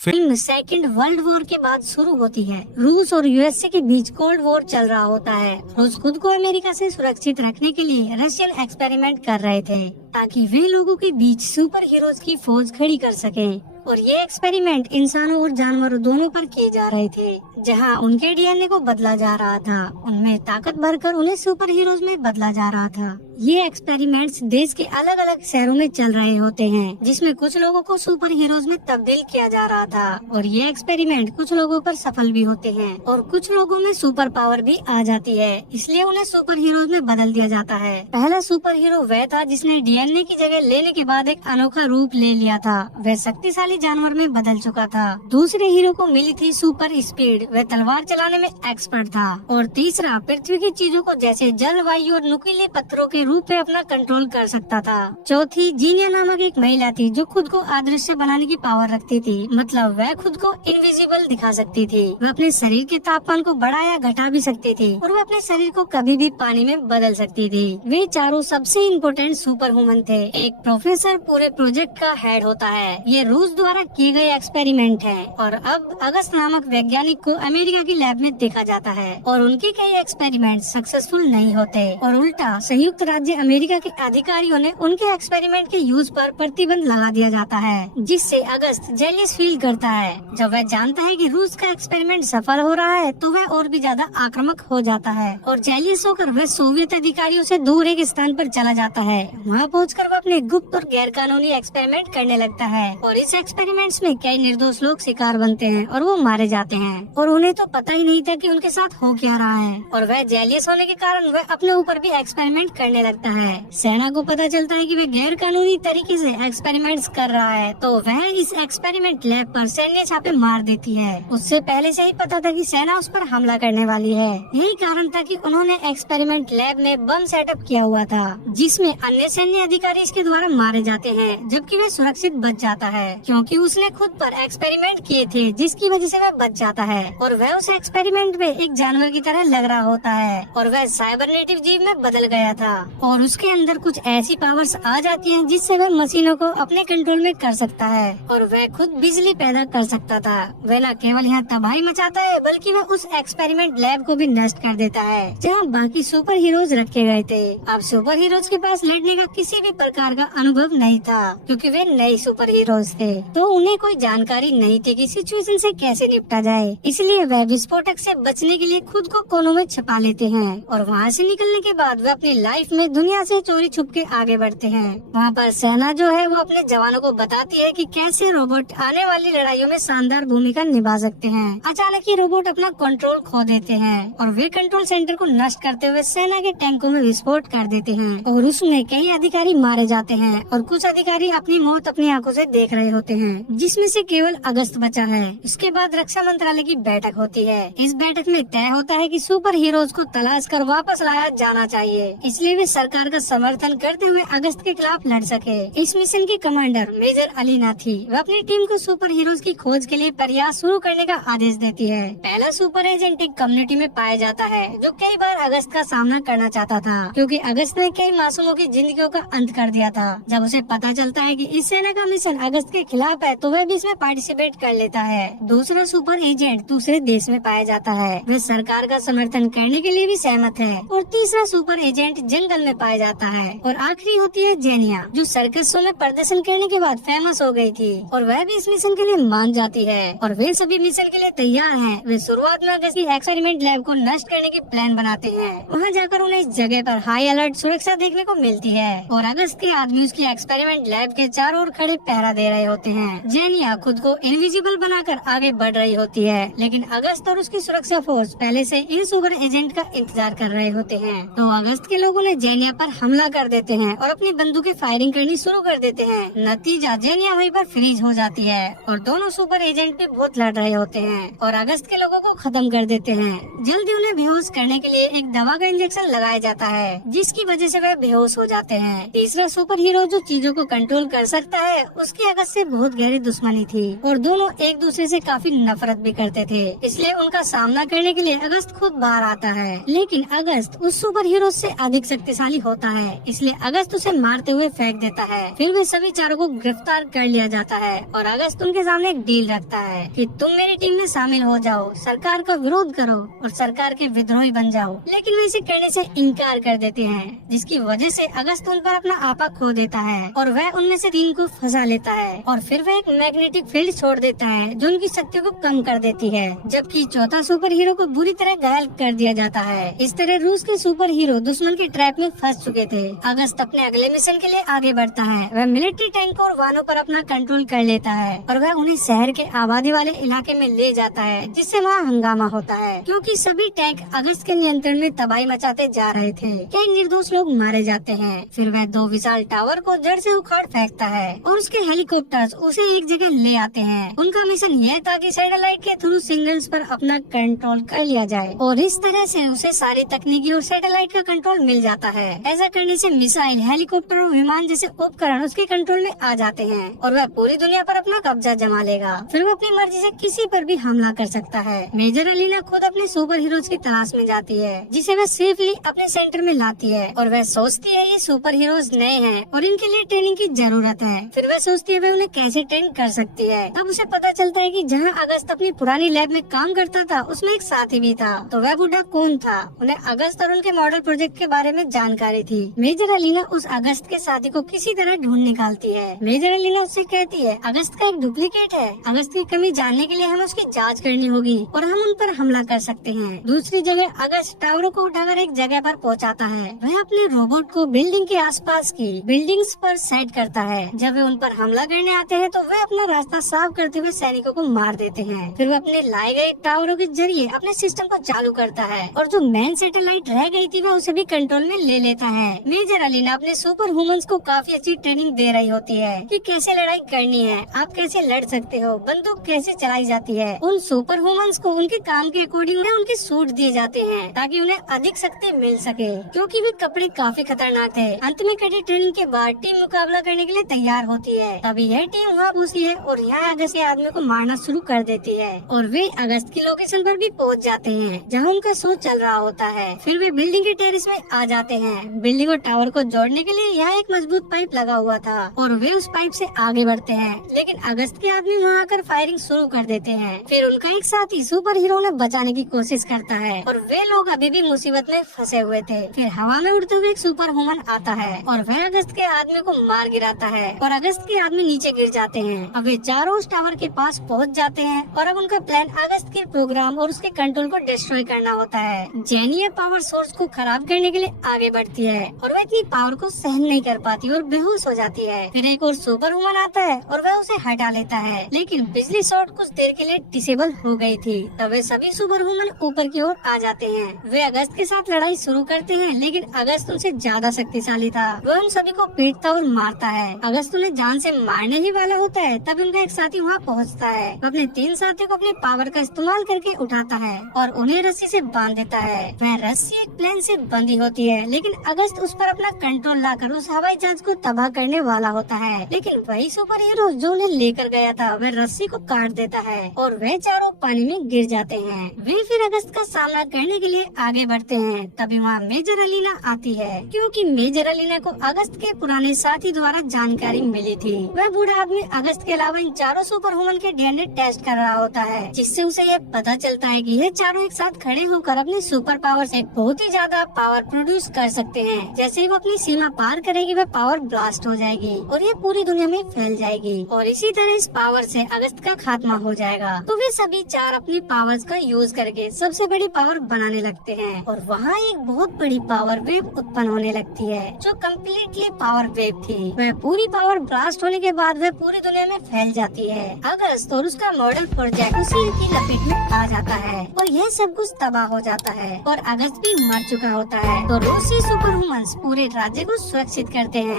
Film second world war के बाद शुरू होती है। रूस और यूएसए के बीच कोल्ड वॉर चल रहा होता है। रूस खुद को अमेरिका से सुरक्षित रखने के लिए रशियन एक्सपेरिमेंट कर रहे थे ताकि वे लोगों के बीच सुपर हीरोज की फौज खड़ी कर सकें। और ये एक्सपेरिमेंट इंसानों और जानवरों दोनों पर किए जा रहे थे। जहां उनके डीएनए को बदला जा रहा था, उनमें ताकत भरकर उन्हें सुपर हीरोज में बदला जा रहा था। ये एक्सपेरिमेंट्स देश के अलग अलग शहरों में चल रहे होते हैं, जिसमें कुछ लोगों को सुपर हीरोज में तब्दील किया जा रहा था। और ये एक्सपेरिमेंट कुछ लोगों पर सफल भी होते हैं और कुछ लोगों में सुपर पावर भी आ जाती है, इसलिए उन्हें सुपर हीरोज में बदल दिया जाता है। पहला सुपर हीरो वह था जिसने डीएनए की जगह लेने के बाद एक अनोखा रूप ले लिया था। वह शक्तिशाली जानवर में बदल चुका था। दूसरे हीरो को मिली थी सुपर स्पीड, वह तलवार चलाने में एक्सपर्ट था। और तीसरा पृथ्वी की चीजों को जैसे जल, वायु और नुकीले पत्थरों के रूप में अपना कंट्रोल कर सकता था। चौथी जीनिया नामक एक महिला थी जो खुद को अदृश्य बनाने की पावर रखती थी, मतलब वह खुद को इनविजिबल दिखा सकती थी। वह अपने शरीर के तापमान को बढ़ा या घटा भी सकती थी और वह अपने शरीर को कभी भी पानी में बदल सकती थी। वे चारों सबसे इम्पोर्टेंट सुपर ह्यूमन थे। एक प्रोफेसर पूरे प्रोजेक्ट का हेड होता है। ये रूस द्वारा किए गए एक्सपेरिमेंट है और अब अगस्त नामक वैज्ञानिक को अमेरिका की लैब में देखा जाता है और उनके कई एक्सपेरिमेंट सक्सेसफुल नहीं होते और उल्टा संयुक्त राज्य अमेरिका के अधिकारियों ने उनके एक्सपेरिमेंट के यूज पर प्रतिबंध लगा दिया जाता है, जिससे अगस्त जेलियस फील करता है। जब वह जानता है कि रूस का एक्सपेरिमेंट सफल हो रहा है तो वह और भी ज्यादा आक्रामक हो जाता है और जेलियस होकर वह सोवियत अधिकारियों से दूर एक स्थान पर चला जाता है। वहाँ पहुंचकर वह अपने गुप्त और गैर कानूनी एक्सपेरिमेंट करने लगता है और इस एक्सपेरिमेंट्स में कई निर्दोष लोग शिकार बनते हैं और वो मारे जाते हैं और उन्हें तो पता ही नहीं था कि उनके साथ हो क्या रहा है। और वह जेलियस होने के कारण वह अपने ऊपर भी एक्सपेरिमेंट करने लगता है। सेना को पता चलता है कि वह गैर कानूनी तरीके से एक्सपेरिमेंट्स कर रहा है तो वह इस एक्सपेरिमेंट लैब पर सैन्य छापे मार देती है। उससे पहले से ही पता था कि सेना उस पर हमला करने वाली है। यही कारण था कि उन्होंने एक्सपेरिमेंट लैब में बम सेटअप किया हुआ था, जिसमें अन्य सैन्य अधिकारी इसके द्वारा मारे जाते हैं, जबकि वह सुरक्षित बच जाता है क्योंकि उसने खुद पर एक्सपेरिमेंट किए थे, जिसकी वजह से वह बच जाता है। और वह उस एक्सपेरिमेंट में एक जानवर की तरह लग रहा होता है और वह साइबरनेटिव जीव में बदल गया था और उसके अंदर कुछ ऐसी पावर्स आ जाती हैं जिससे वह मशीनों को अपने कंट्रोल में कर सकता है और वह खुद बिजली पैदा कर सकता था। वह न केवल यहाँ तबाही मचाता है बल्कि वह उस एक्सपेरिमेंट लैब को भी नष्ट कर देता है जहाँ बाकी सुपर हीरोज रखे गए थे। अब सुपर हीरोज के पास लड़ने का किसी भी प्रकार का अनुभव नहीं था क्योंकि वे नए सुपर हीरोज थे, तो उन्हें कोई जानकारी नहीं थी कि सिचुएशन से कैसे निपटा जाए। इसलिए वह विस्फोटक से बचने के लिए खुद को कोनों में छुपा लेते हैं और वहाँ से निकलने के बाद वह अपनी लाइफ में दुनिया से चोरी छुप के आगे बढ़ते हैं। वहाँ पर सेना जो है वो अपने जवानों को बताती है कि कैसे रोबोट आने वाली लड़ाइयों में शानदार भूमिका निभा सकते हैं। अचानक ही रोबोट अपना कंट्रोल खो देते हैं और वे कंट्रोल सेंटर को नष्ट करते हुए सेना के टैंकों में विस्फोट कर देते हैं और उसमें कई अधिकारी मारे जाते हैं और कुछ अधिकारी अपनी मौत अपनी आंखों से देख रहे होते हैं, जिसमें से केवल अगस्त बचा है। उसके बाद रक्षा मंत्रालय की बैठक होती है। इस बैठक में तय होता है कि सुपर हीरोज को तलाश कर वापस लाया जाना चाहिए, इसलिए वे सरकार का समर्थन करते हुए अगस्त के खिलाफ लड़ सके। इस मिशन की कमांडर मेजर अलीना थी। वह अपनी टीम को सुपर हीरोज की खोज के लिए प्रयास शुरू करने का आदेश देती है। पहला सुपर एजेंट एक कम्युनिटी में पाया जाता है जो कई बार अगस्त का सामना करना चाहता था क्योंकि अगस्त ने कई मासूमों की जिंदगियों का अंत कर दिया था। जब उसे पता चलता है कि इस सेना का मिशन अगस्त के खिलाफ है तो वह भी इसमें पार्टिसिपेट कर लेता है। दूसरा सुपर एजेंट दूसरे देश में पाया जाता है। वह सरकार का समर्थन करने के लिए भी सहमत है। और तीसरा सुपर एजेंट जंगल में पाया जाता है। और आखिरी होती है जेनिया, जो सर्कस शो में प्रदर्शन करने के बाद फेमस हो गई थी और वह भी इस मिशन के लिए मान जाती है और वे सभी मिशन के लिए तैयार हैं। वे शुरुआत में अगस्त की एक्सपेरिमेंट लैब को नष्ट करने की प्लान बनाते हैं। वहाँ जाकर उन्हें इस जगह पर हाई अलर्ट सुरक्षा देखने को मिलती है और अगस्त के आदमी उसकी एक्सपेरिमेंट लैब के चारों ओर खड़े पहरा दे रहे होते हैं। जेनिया खुद को इनविजिबल बनाकर आगे बढ़ रही होती है, लेकिन अगस्त और उसकी सुरक्षा फोर्स पहले से इन सुपर एजेंट का इंतजार कर रहे होते हैं। तो अगस्त के लोगों ने जेनिया पर हमला कर देते हैं और अपनी बंदूकें फायरिंग करनी शुरू कर देते हैं। नतीजा जेनिया वहीं पर फ्रीज हो जाती है और दोनों सुपर एजेंट भी बहुत लड़ रहे होते हैं और अगस्त के लोगों को खत्म कर देते हैं। जल्दी उन्हें बेहोश करने के लिए एक दवा का इंजेक्शन लगाया जाता है, जिसकी वजह से वह बेहोश हो जाते हैं। तीसरा सुपर हीरो जो चीजों को कंट्रोल कर सकता है, उसकी अगस्त से बहुत गहरी दुश्मनी थी और दोनों एक दूसरे से काफी नफरत भी करते थे, इसलिए उनका सामना करने के लिए अगस्त खुद बाहर आता है। लेकिन अगस्त उस सुपर हीरो से अधिक शक्तिशाली शक्तिशाली होता है, इसलिए अगस्त उसे मारते हुए फेंक देता है। फिर वे सभी चारों को गिरफ्तार कर लिया जाता है और अगस्त उनके सामने एक डील रखता है कि तुम मेरी टीम में शामिल हो जाओ, सरकार का विरोध करो और सरकार के विद्रोही बन जाओ। लेकिन वे इसे करने से इनकार कर देते हैं, जिसकी वजह से अगस्त उन पर अपना आपा खो देता है और वह उनमें से 3 को फंसा लेता है और फिर वह एक मैग्नेटिक फील्ड छोड़ देता है जो उनकी शक्तियों को कम कर देती है, जबकि चौथा सुपर हीरो को बुरी तरह घायल कर दिया जाता है। इस तरह रूस के सुपर हीरो दुश्मन के ट्रैप में फंस चुके थे। अगस्त अपने अगले मिशन के लिए आगे बढ़ता है। वह मिलिट्री टैंक और वाहनों पर अपना कंट्रोल कर लेता है और वह उन्हें शहर के आबादी वाले इलाके में ले जाता है, जिससे वहाँ हंगामा होता है क्योंकि सभी टैंक अगस्त के नियंत्रण में तबाही मचाते जा रहे थे। कई निर्दोष लोग मारे जाते हैं। फिर वह 2 विशाल टावर को जड़ से उखाड़ फेंकता है और उसके हेलीकॉप्टर्स उसे एक जगह ले आते हैं। उनका मिशन यह था कि सैटेलाइट के थ्रू सिग्नल्स पर अपना कंट्रोल कर लिया जाए और इस तरह से उसे सारी तकनीकी और सैटेलाइट का कंट्रोल मिल जाता है। ऐसा करने से मिसाइल, हेलीकॉप्टर और विमान जैसे उपकरण उसके कंट्रोल में आ जाते हैं और वह पूरी दुनिया पर अपना कब्जा जमा लेगा। फिर वो अपनी मर्जी से किसी पर भी हमला कर सकता है। मेजर अलीना खुद अपने सुपर हीरोज की तलाश में जाती है, जिसे वह सेफली अपने सेंटर में लाती है और वह सोचती है ये सुपर हीरोज नए हैं और इनके लिए ट्रेनिंग की जरूरत है। फिर वह सोचती है वह उन्हें कैसे ट्रेन कर सकती है। तब उसे पता चलता है कि जहाँ अगस्त अपनी पुरानी लैब में काम करता था उसमें एक साथी भी था। तो वह बुढ़ा कौन था? उन्हें अगस्त और उनके मॉडल प्रोजेक्ट के बारे में जानकारी थी। मेजर अलीना उस अगस्त के साथी को किसी तरह ढूंढ निकालती है। मेजर अलीना उससे कहती है अगस्त का एक डुप्लीकेट है। अगस्त की कमी जानने के लिए हमें उसकी जांच करनी होगी और हम उन पर हमला कर सकते हैं। दूसरी जगह अगस्त टावरों को उठाकर एक जगह पर पहुंचाता है। वह अपने रोबोट को बिल्डिंग के आसपास की बिल्डिंग्स पर सेट करता है। जब वे उन पर हमला करने आते हैं तो वे अपना रास्ता साफ करते हुए सैनिकों को मार देते हैं। फिर वह अपने लाए गए टावरों के जरिए अपने सिस्टम को चालू करता है और जो मेन सैटेलाइट रह गई थी वह उसे भी कंट्रोल में ले लेता है। मेजर अलीना अपने सुपर ह्यूमंस को काफी अच्छी ट्रेनिंग दे रही होती है कि कैसे लड़ाई करनी है, आप कैसे लड़ सकते हो, बंदूक कैसे चलाई जाती है। उन सुपर ह्यूमंस को उनके काम के अकॉर्डिंग उनके सूट दिए जाते हैं ताकि उन्हें अधिक शक्ति मिल सके, क्योंकि वे कपड़े काफी खतरनाक थे। अंत में कड़ी ट्रेनिंग के बाद टीम मुकाबला करने के लिए तैयार होती है। तभी यह टीम वहाँ पहुँचती है और यहाँ अगस्त के आदमी को मारना शुरू कर देती है और वे अगस्त की लोकेशन पर भी पहुँच जाते हैं जहाँ उनका शो चल रहा होता है। फिर वे बिल्डिंग के टेरेस में आ जाते हैं। बिल्डिंग और टावर को जोड़ने के लिए यहाँ एक मजबूत पाइप लगा हुआ था और वे उस पाइप से आगे बढ़ते हैं, लेकिन अगस्त के आदमी वहाँ आकर फायरिंग शुरू कर देते हैं। फिर उनका एक साथी सुपर हीरो ने बचाने की कोशिश करता है और वे लोग अभी भी मुसीबत में फंसे हुए थे। फिर हवा में उड़ते हुए एक सुपर ह्यूमन आता है और वह अगस्त के आदमी को मार गिराता है और अगस्त के आदमी नीचे गिर जाते हैं। अब वे चारों उस टावर के पास पहुँच जाते हैं और अब उनका प्लान अगस्त के प्रोग्राम और उसके कंट्रोल को डिस्ट्रॉय करना होता है। जेनी पावर सोर्स को खराब करने के लिए आगे बढ़ती है और वह इतनी पावर को सहन नहीं कर पाती और बेहोश हो जाती है। फिर एक और सुपर वुमन आता है और वह उसे हटा लेता है, लेकिन बिजली शॉट कुछ देर के लिए डिसेबल हो गई थी। तब वे सभी सुपर वुमन ऊपर की ओर आ जाते हैं। वे अगस्त के साथ लड़ाई शुरू करते हैं, लेकिन अगस्त उनसे ज्यादा शक्तिशाली था। वह उन सभी को पीटता और मारता है। अगस्त उन्हें जान से मारने ही वाला होता है तब उनका एक साथी वहाँ पहुँचता है। वह अपने 3 साथियों को अपने पावर का इस्तेमाल करके उठाता है और उन्हें रस्सी से बांध देता है। वह रस्सी एक प्लेन से बंधी होती है, लेकिन अगस्त उस पर अपना कंट्रोल लाकर उस हवाई जहाज को तबाह करने वाला होता है। लेकिन वही सुपर हीरो जो उन्हें लेकर गया था वह रस्सी को काट देता है और वे चारों पानी में गिर जाते हैं। वे फिर अगस्त का सामना करने के लिए आगे बढ़ते हैं। तभी वहाँ मेजर अलीना आती है, क्योंकि मेजर अलीना को अगस्त के पुराने साथी द्वारा जानकारी मिली थी। वह बूढ़ा आदमी अगस्त के अलावा इन चारों सुपर वुमन के डीएनए टेस्ट कर रहा होता है, जिससे उसे यह पता चलता है कि ये चारों एक साथ खड़े होकर अपनी सुपर पावर से बहुत ही ज्यादा पावर प्रोड्यूस कर सकते हैं। जैसे ही वो अपनी सीमा पार करेगी वह पावर ब्लास्ट हो जाएगी और ये पूरी दुनिया में फैल जाएगी और इसी तरह इस पावर से अगस्त का खात्मा हो जाएगा। तो वे सभी 4 अपनी पावर्स का यूज करके सबसे बड़ी पावर बनाने लगते हैं और वहाँ एक बहुत बड़ी पावर वेव उत्पन्न होने लगती है जो कम्प्लीटली पावर वेव थी। वह पूरी पावर ब्लास्ट होने के बाद वह पूरी दुनिया में फैल जाती है। अगस्त और उसका मॉडल प्रोजेक्ट उसी की लपेट में आ जाता है और यह सब कुछ तबाह हो जाता है और अगस्त भी मर चुका होता है। तो रूसी सुपर वुमन्स पूरे राज्य को सुरक्षित करते हैं।